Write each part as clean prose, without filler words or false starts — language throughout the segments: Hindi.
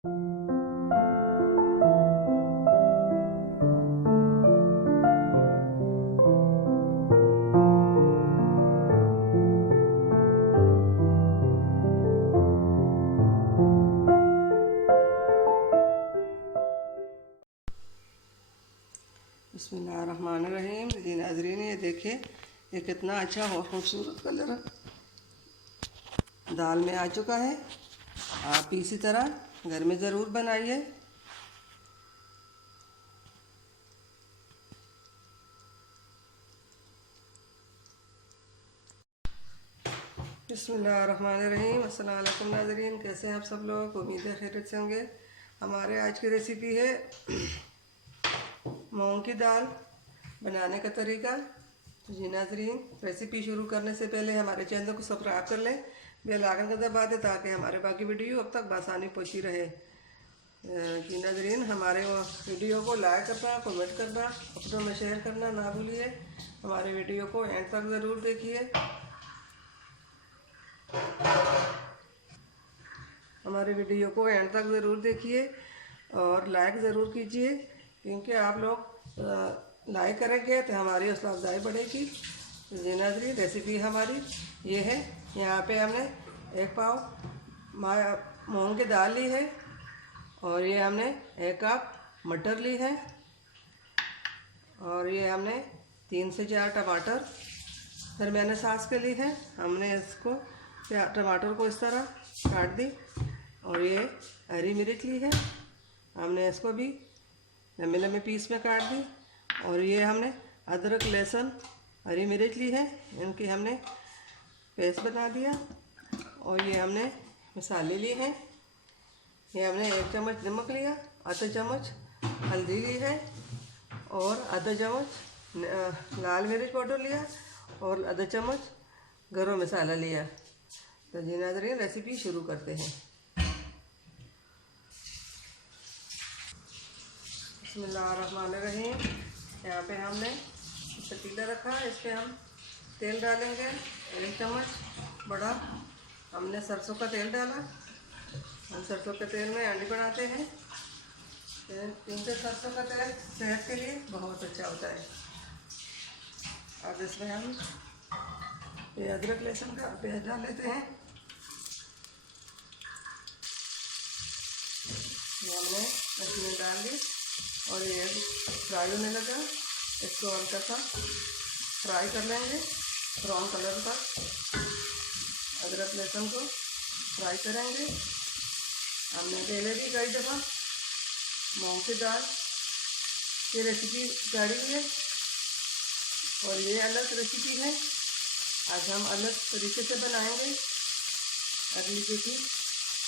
बिस्मिल्लाहिर्रहमानिर्रहीम। जी नाज़रीन, ये देखिए ये कितना अच्छा और खूबसूरत कलर दाल में आ चुका है। आप इसी तरह घर में ज़रूर बनाइए। बिस्मिल्लाहिर्रहमानिर्रहीम। अस्सलाम वालेकुम नाज़रीन, कैसे हैं आप सब लोग? उम्मीद है खैरियत से होंगे। हमारे आज की रेसिपी है मूंग की दाल बनाने का तरीका। तो जी नाज़रीन, रेसिपी शुरू करने से पहले हमारे चैनल को सब्सक्राइब कर लें, बेल आइकन को दबा दें ताकि हमारे बाकी वीडियो अब तक बआसानी पहुंची रहे। जी नाज़रीन, हमारे वीडियो को लाइक करना, कमेंट करना, अपनों में शेयर करना ना भूलिए। हमारे वीडियो को एंड तक ज़रूर देखिए। हमारे वीडियो को एंड तक ज़रूर देखिए और लाइक ज़रूर कीजिए, क्योंकि आप लोग लाइक करेंगे तो हमारी हौसला अफजाई बढ़ेगी। जी नाज़रीन, रेसिपी हमारी ये है। यहाँ पे हमने 1 पाव मूंग की दाल ली है और ये हमने 1 कप मटर ली है और ये हमने 3 से 4 टमाटर दरमियाने साइज़ के ली है। हमने इसको टमाटर को इस तरह काट दी और ये हरी मिर्च ली है, हमने इसको भी लंबे लंबे पीस में काट दी। और ये हमने अदरक, लहसुन, हरी मिर्च ली है, इनकी हमने पेस्ट बना दिया। और ये हमने मसाले लिए हैं। ये हमने 1 चम्मच नमक लिया, आधा चम्मच हल्दी ली है और आधा चम्मच लाल मिर्च पाउडर लिया और आधा चम्मच गरम मसाला लिया। तो जी नाज़रीन, रेसिपी शुरू करते हैं। बिस्मिल्लाहिर्रहमानिर्रहीम। यहाँ पे हमने पतीला रखा है, इस पर हम तेल डालेंगे 1 चम्मच बड़ा। हमने सरसों का तेल डाला। हम सरसों के तेल में अंडी बनाते हैं, क्योंकि सरसों का तेल सेहत के लिए बहुत अच्छा होता है। अब इसमें हम ये अदरक लहसुन का पेस्ट डाल लेते हैं। ये हमने मछली डाल दी और ये फ्राई होने लगा। इसको हल्का सा फ्राई कर लेंगे ब्राउन कलर तक। अदरक लहसुन को फ्राई करेंगे। हमने पहले भी कई दफ़ा मूंग की दाल की रेसिपी डाली है और ये अलग रेसिपी है। आज हम अलग तरीके से बनाएंगे। अगली जो थी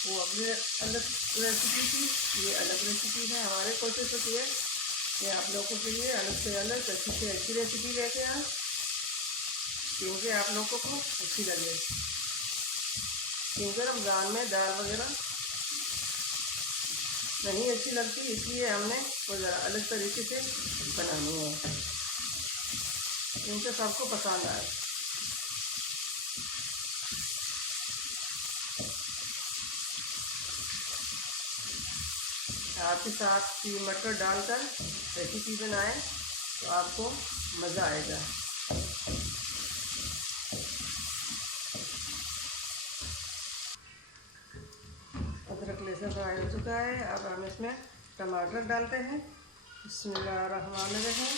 वो अपनी अलग रेसिपी थी, ये अलग रेसिपी है। हमारे कोशिश होती है कि आप लोगों के लिए अलग से अलग, अच्छी से अच्छी रेसिपी लेके आएँ, क्योंकि आप लोगों को अच्छी लगे। क्योंकि रमज़ान में दाल वगैरह नहीं अच्छी लगती, इसलिए हमने वो ज़रा अलग तरीके से बनानी है, क्योंकि सबको पसंद आए। आपके साथ ये मटर डालकर रेसिपी बनाएं तो आपको मज़ा आएगा। अदरक लहसुन फ्राई हो चुका है। अब हम इसमें टमाटर डालते हैं। बिस्मिल्लाहिर्रहमानिर्रहीम।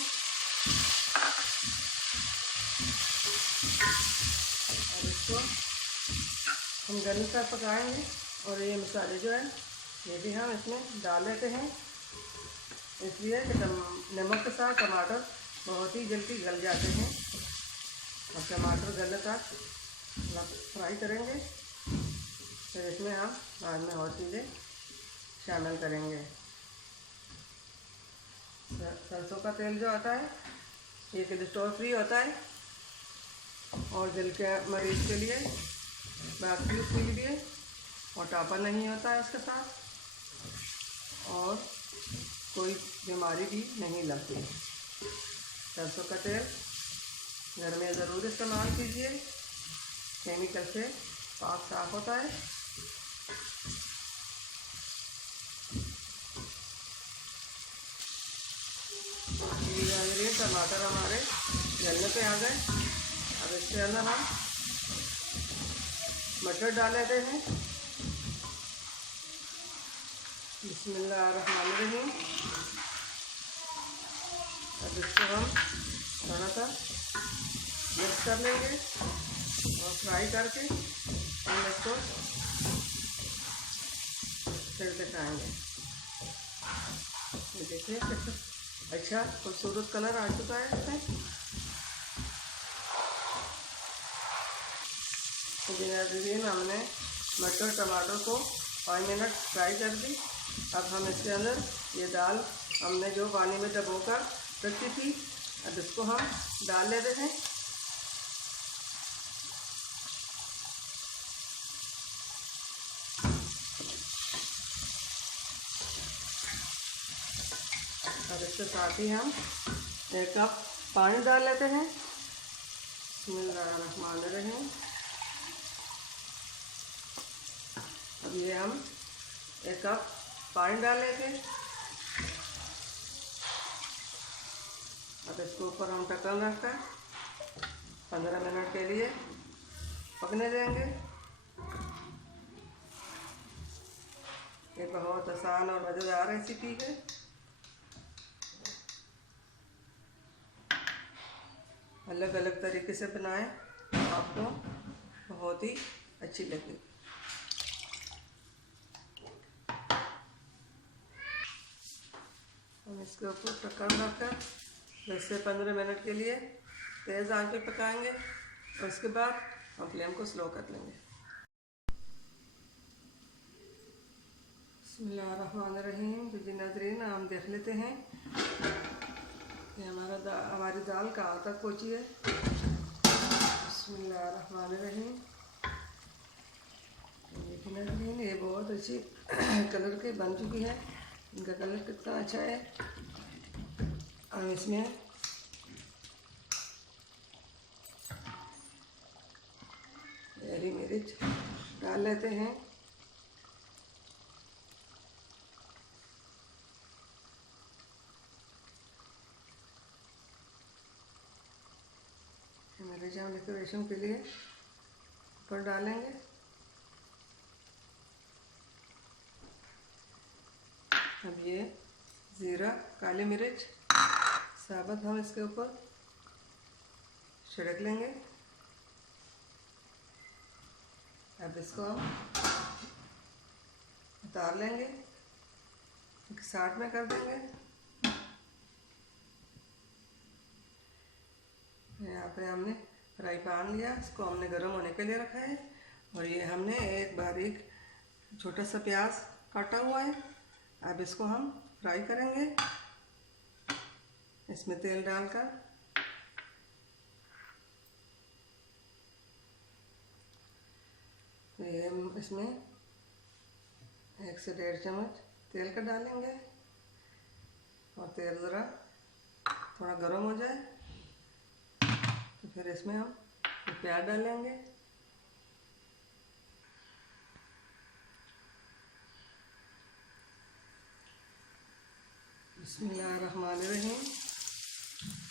और इसको हम गरम तक पकाएंगे। और ये मसाले जो है ये भी हम इसमें डाल लेते हैं, इसलिए कि नमक के साथ टमाटर बहुत ही जल्दी गल जाते हैं। और टमाटर गलने तक फ्राई करेंगे, फिर इसमें हम बाद में और चीज़ें शामिल करेंगे। सरसों का तेल जो आता है ये कोलेस्ट्रॉल फ्री होता है और दिल के मरीज़ के लिए, डायबिटीज़ के लिए मोटापा नहीं होता है इसके साथ, और कोई बीमारी भी नहीं लगती। सरसों का तेल घर में ज़रूर इस्तेमाल कीजिए, केमिकल से पाक साफ होता है। टमाटर हमारे गलने पे आ गए। अब इसके अंदर हम मटर डाल लेते हैं। बिस्मिल्लाहिर्रहमानिर्रहीम। अब इसको हम थोड़ा सा मिक्स कर लेंगे और फ्राई करके हम इसको फिर दिखाएंगे। ये देखिए कितना अच्छा खूबसूरत कलर आ चुका है इसमें। तो नाज़रीन, हमने मटर टमाटर को 5 मिनट फ्राई कर दी। अब हम इसके अंदर ये दाल हमने जो पानी में डबोकर रखी थी, अब इसको हम डाल लेते हैं। और इसके साथ ही हम 1 कप पानी डाल लेते हैं। बिस्मिल्लाहिर्रहमानिर्रहीम। अब ये हम 1 कप पानी डालेंगे। अब इसके ऊपर हम ढक्कन रखकर 15 मिनट के लिए पकने देंगे। ये बहुत आसान और मज़ेदार रेसिपी है। अलग अलग तरीके से बनाएं, आपको बहुत ही अच्छी लगेगी। हम इसके ऊपर ढक्कन रखकर 10 से 15 मिनट के लिए तेज़ आंच पे पकाएंगे और उसके बाद हम फ्लेम को स्लो कर लेंगे। बिस्मिल्लाहिर्रहमानिर्रहीम। तो जी नाज़रीन, हम देख लेते हैं कि हमारी दाल कहाँ तक पहुँची है। बिस्मिल्लाहिर्रहमानिर्रहीम। देखिए नाज़रीन, ये बहुत अच्छी कलर के बन चुकी है। इनका कलर कितना अच्छा है। हम इसमें हरी मिर्च डाल लेते हैं। मिर्च हम डेकोरेशन के लिए ऊपर डालेंगे। अब ये ज़ीरा, काली मिर्च साबुत हम इसके ऊपर छिड़क लेंगे। अब इसको हम उतार लेंगे, एक साइड में कर देंगे। यहाँ पे हमने फ्राई पैन लिया, इसको हमने गर्म होने के लिए रखा है। और ये हमने एक बारीक छोटा सा प्याज काटा हुआ है। अब इसको हम फ्राई करेंगे इसमें तेल डालकर। ये हम इसमें 1 से 1.5 चम्मच तेल का डालेंगे और तेल ज़रा थोड़ा गर्म हो जाए तो फिर इसमें हम प्याज डालेंगे। बिस्मिल्लाहिर्रहमानिर्रहीम।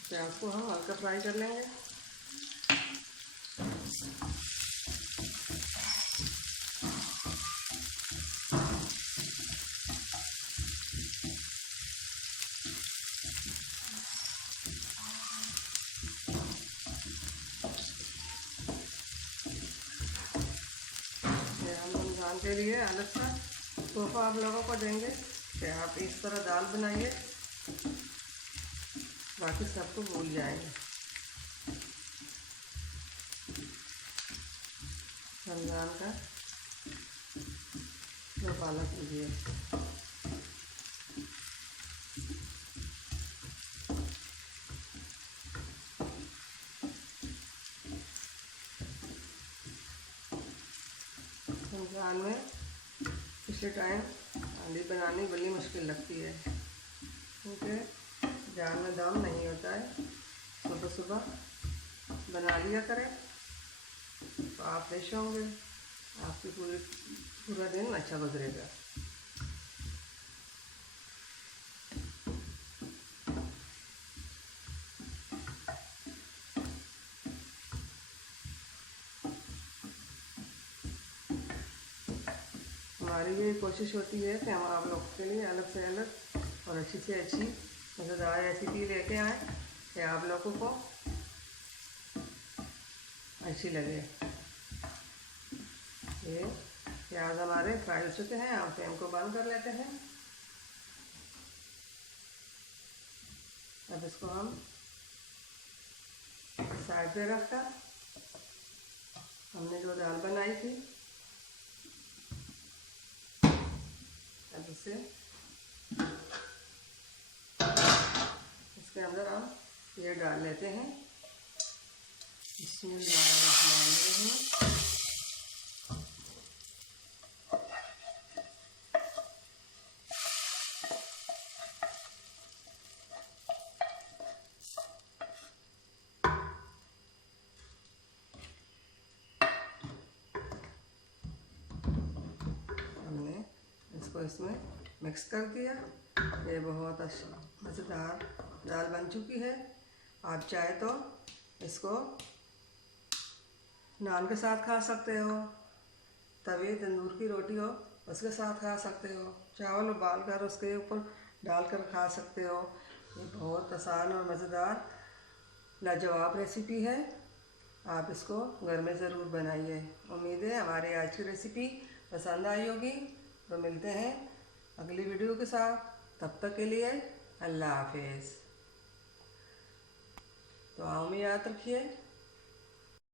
प्याज को हम हल्का फ्राई कर लेंगे। हम रमज़ान के लिए अलग सा तोहफा आप लोगों को देंगे कि आप इस तरह दाल बनाइए, बाकी सबको भूल जाएंगे। रमज़ान का पालक कीजिए। रमज़ान में पिछले टाइम हांडी बनानी बड़ी मुश्किल लगती है, क्योंकि जान में दम नहीं होता है। सुबह सुबह बना लिया करें तो आप फ्रेश होंगे, आपकी पूरा दिन अच्छा गुजरेगा। हमारी ये कोशिश होती है कि हम आप लोगों के लिए अलग से अलग और अच्छी से अच्छी मज़ेदार रेसिपी लेके आएँ कि आप लोगों को अच्छी लगे। ये प्याज हमारे फ्राई हो चुके हैं, हम फ्लेम को बंद कर लेते हैं। अब इसको हम साइड पे रखकर हमने जो दाल बनाई थी अब इसे इसके अंदर हम ये डाल लेते हैं। इसमें हमने इसको इसमें मिक्स कर दिया। ये बहुत मज़ेदार दाल बन चुकी है। आप चाहे तो इसको नान के साथ खा सकते हो, तवे तंदूर की रोटी हो उसके साथ खा सकते हो, चावल उबाल कर उसके ऊपर डालकर खा सकते हो। ये बहुत आसान और मज़ेदार लाजवाब रेसिपी है। आप इसको घर में ज़रूर बनाइए। उम्मीद है हमारी आज की रेसिपी पसंद आई होगी। तो मिलते हैं अगली वीडियो के साथ, तब तक के लिए अल्लाह हाफिज़। तो आओ में याद रखिए।